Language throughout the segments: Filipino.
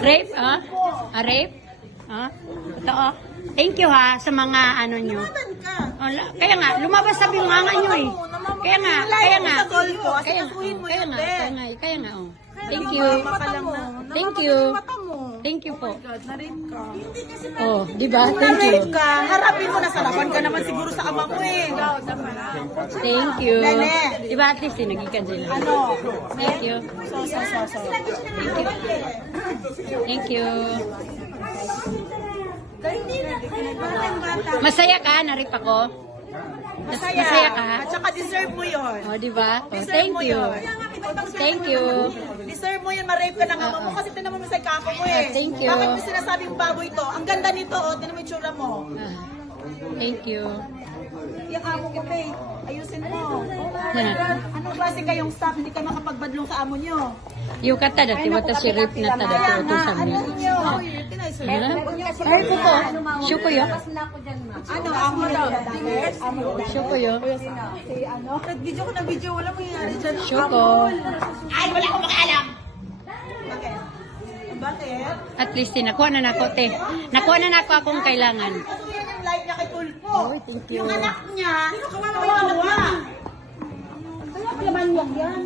Rape, ah? Rape? Ito, oh. Thank you, ha, sa mga ano nyo. Kaya nga, lumabas sa binganga nyo, eh. Kaya nga. Oh. Thank you. Thank you. Thank you po. Oh, di ba? Thank you. Harapin mo, nasarapan ka naman siguro sa ama mo eh. Thank you. Di ba at least sinagikan sila? Ano? Thank you. Thank you. Masaya ka? Narip ako? Masaya ka? At saka deserve mo yun. Oh, di ba? Oh, Deserve thank mo you. yun. Thank you. Deserve mo yun, ma-rape ka ng ama mo kasi tinan mo sa kako mo eh. Thank you. Bakit mo sinasabing baboy to? Ang ganda nito, oh, tinan mo yung tsura mo. Thank you. Yung amo ko, babe. Ayusin mo. Yan. Anong klase kayong staff? Hindi ka makapagbadlong sa amo nyo. Yung kata dati, wata si Rip na tada Kaya to nga, sa ano mga. ninyo? Ay, po po. Shuko yo. Ano, amo daw? Shuko yo. Si ano? Nag-video ko na video, wala mangyayari dyan. Shuko. Ay, wala akong makaalam! Bakit? Bakit? At least, nakuha na nako, te. Nakuha na nako akong kailangan. Kasi yan yung live niya kay Tulfo. Oy, thank you. Yung anak niya, kawawa. Kaya pala manyak yan.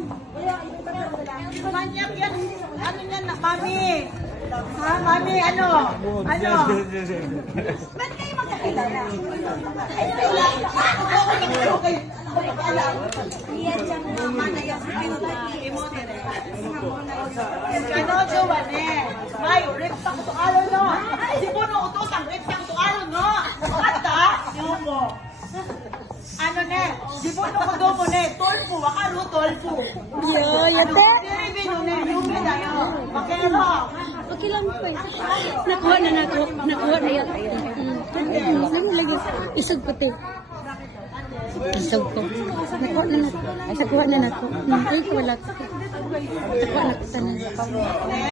Manyak yan. Ano yan na, mami? Ha, mami, ano? Ano? Ba't kayo magkakilala? Okay. Kano, Joanne? Mayo, rip pang to araw, no? Di mo no utosang rip pang to araw, no? Kata? Yung mo. Ano ne? Di mo no kudo mo ne? Tolpo, wakaro, tolpo. Yo, yate. Diri bino ne, yung dayo. Makero. Okay lang po. Nakuha na nako. Nakuha na yan. Ano lagi? Isog puti. Isog ko. Nakuha na nako. Nakuha na nako. Ay, wala ko. Nakuha na ko tanan.